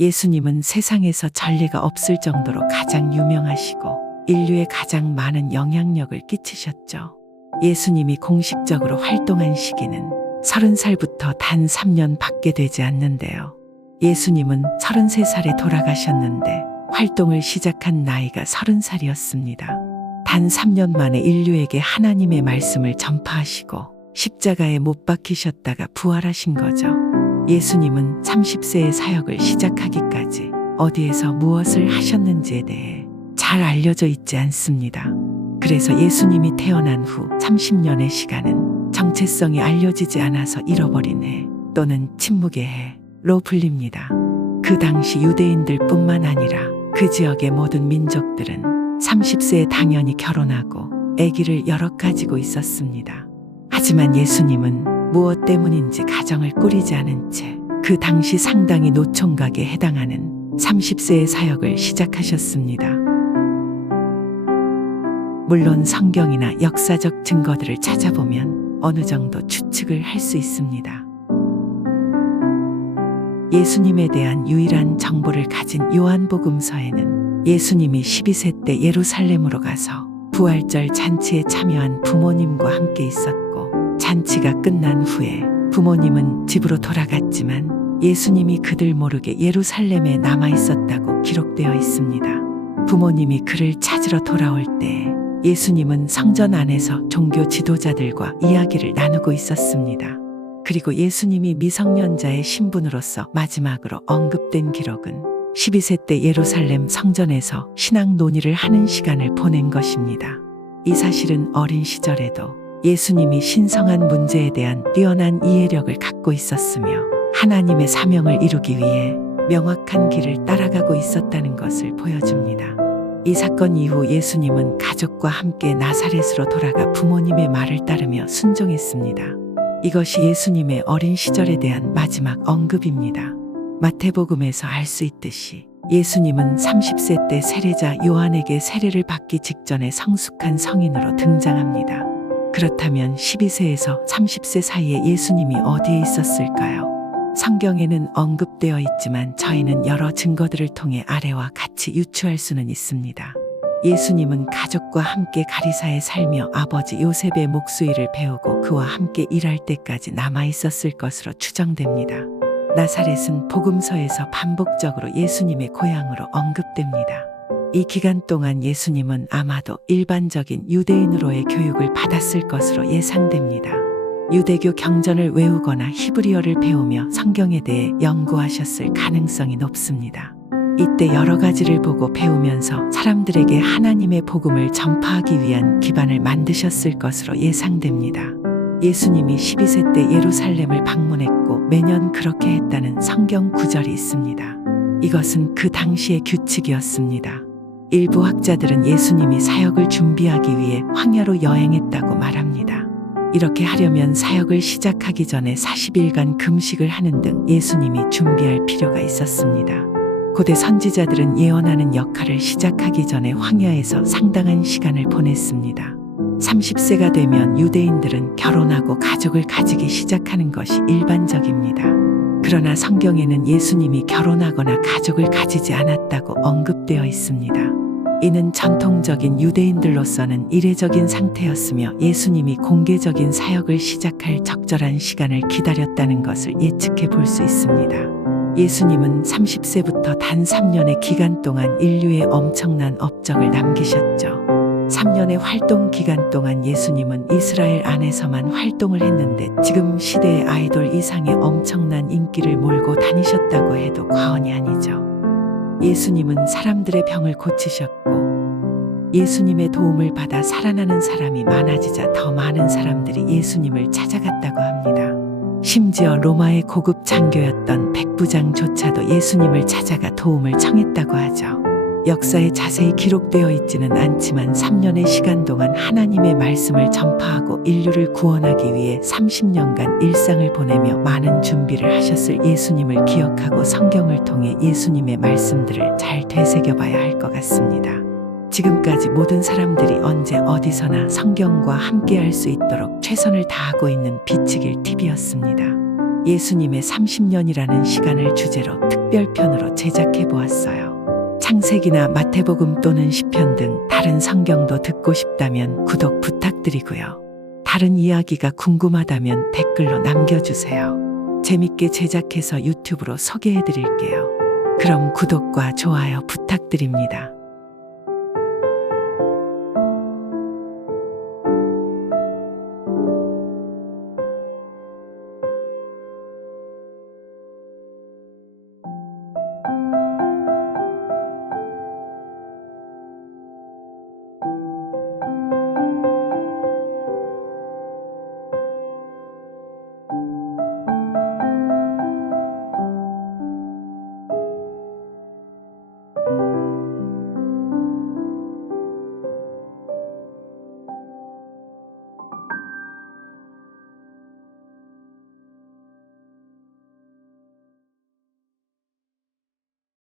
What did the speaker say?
예수님은 세상에서 전례가 없을 정도로 가장 유명하시고 인류에 가장 많은 영향력을 끼치셨죠. 예수님이 공식적으로 활동한 시기는 30살부터 단 3년 밖에 되지 않는데요. 예수님은 33살에 돌아가셨는데 활동을 시작한 나이가 30살이었습니다. 단 3년 만에 인류에게 하나님의 말씀을 전파하시고 십자가에 못 박히셨다가 부활하신 거죠. 예수님은 30세의 사역을 시작하기까지 어디에서 무엇을 하셨는지에 대해 잘 알려져 있지 않습니다. 그래서 예수님이 태어난 후 30년의 시간은 정체성이 알려지지 않아서 잃어버린 해 또는 침묵의 해로 불립니다. 그 당시 유대인들뿐만 아니라 그 지역의 모든 민족들은 30세에 당연히 결혼하고 아기를 여럿 가지고 있었습니다. 하지만 예수님은 무엇 때문인지 가정을 꾸리지 않은 채 그 당시 상당히 노총각에 해당하는 30세의 사역을 시작하셨습니다. 물론 성경이나 역사적 증거들을 찾아보면 어느 정도 추측을 할 수 있습니다. 예수님에 대한 유일한 정보를 가진 요한복음서에는 예수님이 12세 때 예루살렘으로 가서 부활절 잔치에 참여한 부모님과 함께 있었고 잔치가 끝난 후에 부모님은 집으로 돌아갔지만 예수님이 그들 모르게 예루살렘에 남아 있었다고 기록되어 있습니다. 부모님이 그를 찾으러 돌아올 때 예수님은 성전 안에서 종교 지도자들과 이야기를 나누고 있었습니다. 그리고 예수님이 미성년자의 신분으로서 마지막으로 언급된 기록은 12세 때 예루살렘 성전에서 신앙 논의를 하는 시간을 보낸 것입니다. 이 사실은 어린 시절에도 예수님이 신성한 문제에 대한 뛰어난 이해력을 갖고 있었으며 하나님의 사명을 이루기 위해 명확한 길을 따라가고 있었다는 것을 보여줍니다. 이 사건 이후 예수님은 가족과 함께 나사렛으로 돌아가 부모님의 말을 따르며 순종했습니다. 이것이 예수님의 어린 시절에 대한 마지막 언급입니다. 마태복음에서 알 수 있듯이 예수님은 30세 때 세례자 요한에게 세례를 받기 직전에 성숙한 성인으로 등장합니다. 그렇다면 12세에서 30세 사이에 예수님이 어디에 있었을까요? 성경에는 언급되어 있지만 저희는 여러 증거들을 통해 아래와 같이 유추할 수는 있습니다. 예수님은 가족과 함께 가리사에 살며 아버지 요셉의 목수일을 배우고 그와 함께 일할 때까지 남아 있었을 것으로 추정됩니다. 나사렛은 복음서에서 반복적으로 예수님의 고향으로 언급됩니다. 이 기간 동안 예수님은 아마도 일반적인 유대인으로의 교육을 받았을 것으로 예상됩니다. 유대교 경전을 외우거나 히브리어를 배우며 성경에 대해 연구하셨을 가능성이 높습니다. 이때 여러 가지를 보고 배우면서 사람들에게 하나님의 복음을 전파하기 위한 기반을 만드셨을 것으로 예상됩니다. 예수님이 12세 때 예루살렘을 방문했고 매년 그렇게 했다는 성경 구절이 있습니다. 이것은 그 당시의 규칙이었습니다. 일부 학자들은 예수님이 사역을 준비하기 위해 황야로 여행했다고 말합니다. 이렇게 하려면 사역을 시작하기 전에 40일간 금식을 하는 등 예수님이 준비할 필요가 있었습니다. 고대 선지자들은 예언하는 역할을 시작하기 전에 황야에서 상당한 시간을 보냈습니다. 30세가 되면 유대인들은 결혼하고 가족을 가지기 시작하는 것이 일반적입니다. 그러나 성경에는 예수님이 결혼하거나 가족을 가지지 않았다고 언급되어 있습니다. 이는 전통적인 유대인들로서는 이례적인 상태였으며 예수님이 공개적인 사역을 시작할 적절한 시간을 기다렸다는 것을 예측해 볼 수 있습니다. 예수님은 30세부터 단 3년의 기간 동안 인류에 엄청난 업적을 남기셨죠. 3년의 활동 기간 동안 예수님은 이스라엘 안에서만 활동을 했는데 지금 시대의 아이돌 이상의 엄청난 인기를 몰고 다니셨다고 해도 과언이 아니죠. 예수님은 사람들의 병을 고치셨고 예수님의 도움을 받아 살아나는 사람이 많아지자 더 많은 사람들이 예수님을 찾아갔다고 합니다. 심지어 로마의 고급 장교였던 백부장조차도 예수님을 찾아가 도움을 청했다고 하죠. 역사에 자세히 기록되어 있지는 않지만 3년의 시간 동안 하나님의 말씀을 전파하고 인류를 구원하기 위해 30년간 일상을 보내며 많은 준비를 하셨을 예수님을 기억하고 성경을 통해 예수님의 말씀들을 잘 되새겨봐야 할 것 같습니다. 지금까지 모든 사람들이 언제 어디서나 성경과 함께할 수 있도록 최선을 다하고 있는 빛이길 TV였습니다. 예수님의 30년이라는 시간을 주제로 특별편으로 제작해 보았어요. 창세기나 마태복음 또는 시편 등 다른 성경도 듣고 싶다면 구독 부탁드리고요. 다른 이야기가 궁금하다면 댓글로 남겨주세요. 재밌게 제작해서 유튜브로 소개해 드릴게요. 그럼 구독과 좋아요 부탁드립니다.